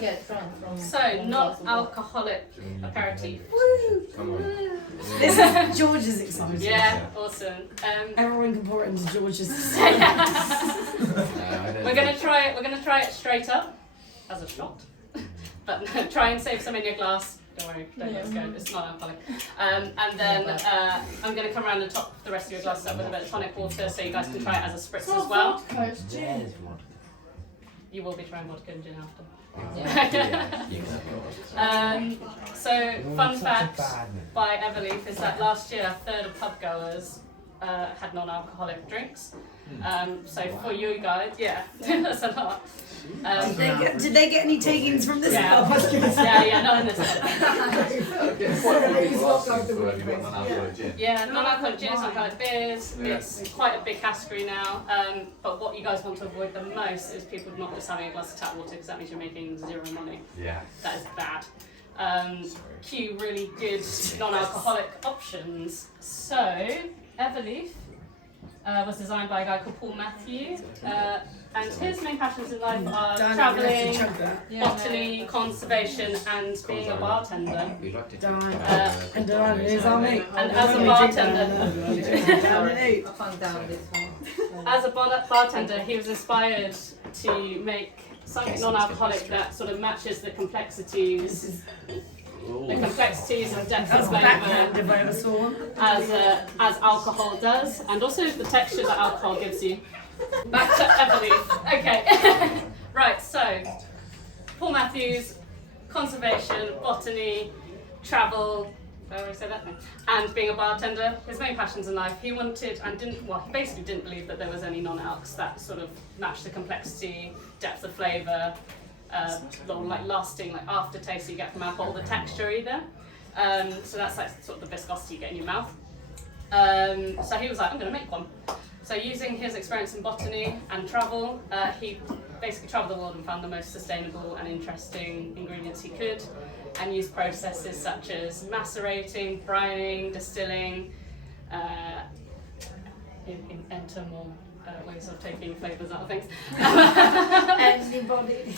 get drunk from? So, not alcoholic aperitif. Come on. This is George's excited. Yeah, awesome. Everyone can pour it into George's. We're gonna try it. We're gonna try it straight up as a shot, but try and save some in your glass. Don't worry, don't let us go. It's not alcoholic. And then I'm gonna come around and top the rest of your glass up with a bit of tonic water, so you guys can try it as a spritz as well. You will be trying vodka and gin after. So, fun fact by EVERLEAF is that last year a third of pub goers had non-alcoholic drinks. So for you guys, yeah, that's a lot. Did they get any takings from this pub? Yeah, not in this pub. Yeah, non-alcoholic gins, non-alcoholic beers. It's quite a bey category now. But what you guys want to avoid the most is people not just having a glass of tap water, because that means you're making zero money. Yeah. That is bad. Cue really good non-alcoholic options. So, EVERLEAF was designed by a guy called Paul Matthew, and his main passions in life are travelling, botany, conversation, and being a bartender. And as a bartender, As a bartender, he was inspired to make something non-alcoholic that sort of matches the complexities. And depth of flavour as alcohol does, and also the texture that alcohol gives you. Back to EVERLEAF. Okay, right. So, Paul Matthews, conservation, botany, travel. I already said that thing. And being a bartender. His main passions in life. He wanted and didn't. Well, he basically didn't believe that there was any non-alcs that sort of matched the complexity, depth of flavour. Like lasting like aftertaste you get from alcohol, the texture either. So that's like sort of the viscosity you get in your mouth. So he was like, I'm going to make one. So using his experience in botany and travel, he basically travelled the world and found the most sustainable and interesting ingredients he could, and used processes such as macerating, brining, distilling, enter more ways of taking flavours out of things. Anybody,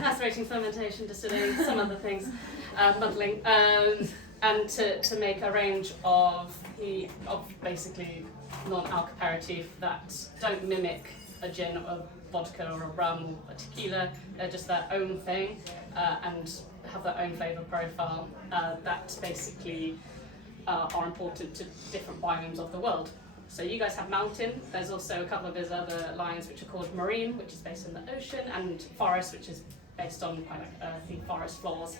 macerating, fermentation, distilling, some other things, muddling, and to make a range of basically non-alc aperitif that don't mimic a gin or a vodka or a rum or a tequila. They're just their own thing and have their own flavour profile that basically are important to different biomes of the world. So you guys have mountain. There's also a couple of his other lines which are called marine, which is based in the ocean, and forest, which is based on kind of earthy forest floors.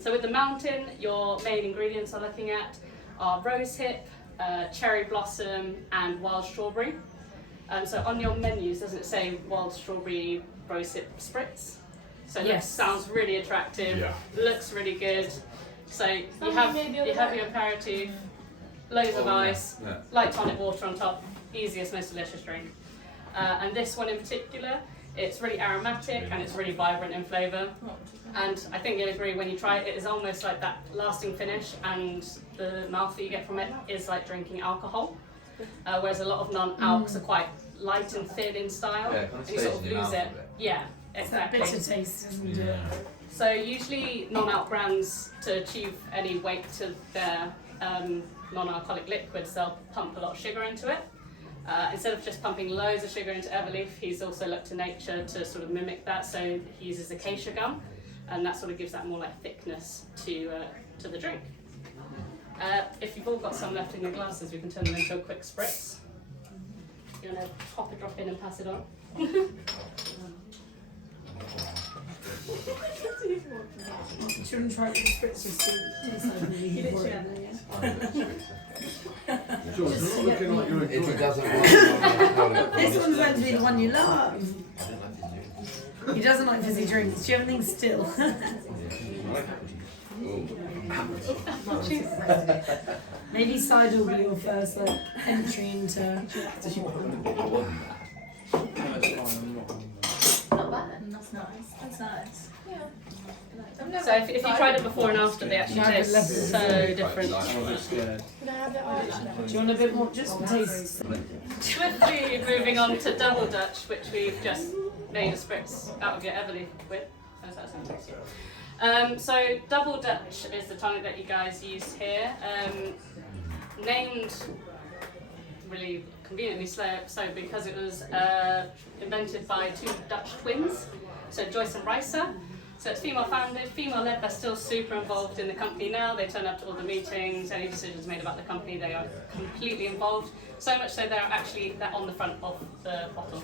So with the mountain, your main ingredients I'm looking at are rosehip, cherry blossom, and wild strawberry. So on your menus, doesn't it say wild strawberry rosehip spritz? So it sounds really attractive, looks really good. So you have your aperitif, loads of ice, light tonic water on top, easiest, most delicious drink. And this one in particular, it's really aromatic and it's really vibrant in flavour. And I think you'll agree when you try it, it is almost like that lasting finish, and the mouthfeel you get from it is like drinking alcohol. Whereas a lot of non-alcs are quite light and thin in style, and you sort of lose it. Yeah, exactly. Bitter taste, isn't it? So usually non-alc brands, to achieve any weight to their non-alcoholic liquids, they'll pump a lot of sugar into it. Instead of just pumping loads of sugar into EVERLEAF, he's also looked to nature to sort of mimic that. So he uses acacia gum, and that sort of gives that more like thickness to the drink. If you've all got some left in your glasses, we can turn them into a quick spritz. You want to pop a drop in and pass it on? Do you want to try the spritz or taste like really boring? George, you're not looking like you're If he enjoying it. doesn't want This one's meant to be the one you love. He doesn't like fizzy drinks. Do you have anything still? Maybe cider will be your first like entry into. Not bad. That's nice. That's nice. Yeah. So if you tried it before and after, they actually taste so different. Do you want a bit more just for taste? Swiftly moving on to double Dutch, which we've just made a spritz out of your EVERLEAF with. How's that sound tasty? So Double Dutch is the tonic that you guys use here. Named really conveniently so because it was invented by two Dutch twins, so Joyce and Risa. So it's female founded, female led. They're still super involved in the company now. They turn up to all the meetings, any decisions made about the company, they are completely involved. So much so they're on the front of the bottle.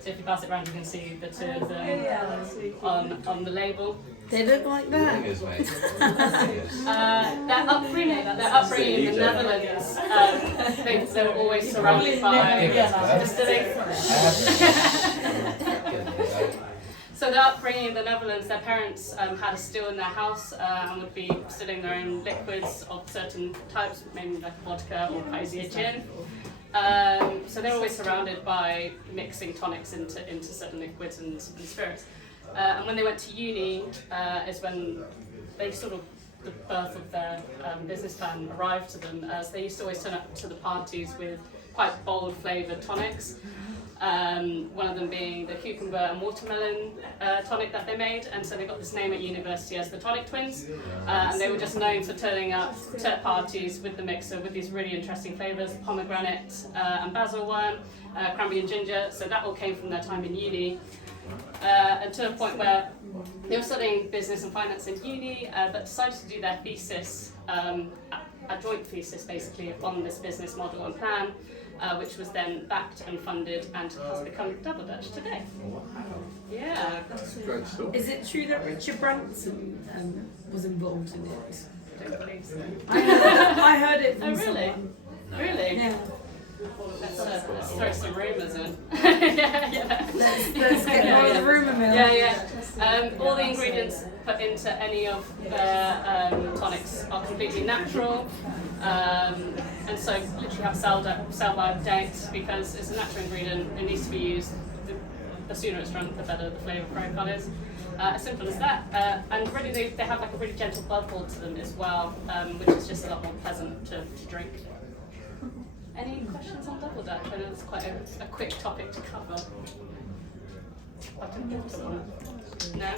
So if you pass it around, you can see the two of them on the label. They look like that. Fingers, mate. Their upbringing in the Netherlands, they were always surrounded by distilling. So their upbringing in the Netherlands, their parents had a still in their house and would be distilling their own liquids of certain types, mainly like vodka or Paisier gin. So they're always surrounded by mixing tonics into certain liquids and spirits. And when they went to uni is when they sort of, the birth of their business plan arrived to them, as they used to always turn up to the parties with quite bold flavoured tonics. One of them being the cucumber and watermelon tonic that they made, and so they got this name at university as the Tonic Twins, and they were just known for turning up to parties with the mixer with these really interesting flavours, pomegranate and basil worm, cranberry and ginger, so that all came from their time in uni, and to a point where they were studying business and finance in uni, but decided to do their thesis, a joint thesis basically, on this business model and plan, which was then backed and funded and has become Double Dutch today. Yeah. Great stuff. Is it true that Richard Branson was involved in it? I don't believe so. I heard it from Oh, really? someone. Really? Yeah. Let's throw some rumours in. yeah. Let's get on the rumour mill. Yeah. All the ingredients put into any of the tonics are completely natural, and so literally have sell-by date because it's a natural ingredient. It needs to be used. The sooner it's drunk, the better the flavour profile is. As simple as that. And really, they have like a really gentle bubble to them as well, which is just a lot more pleasant to drink. Any questions on Double Dutch? I know it's quite a quick topic to cover. No?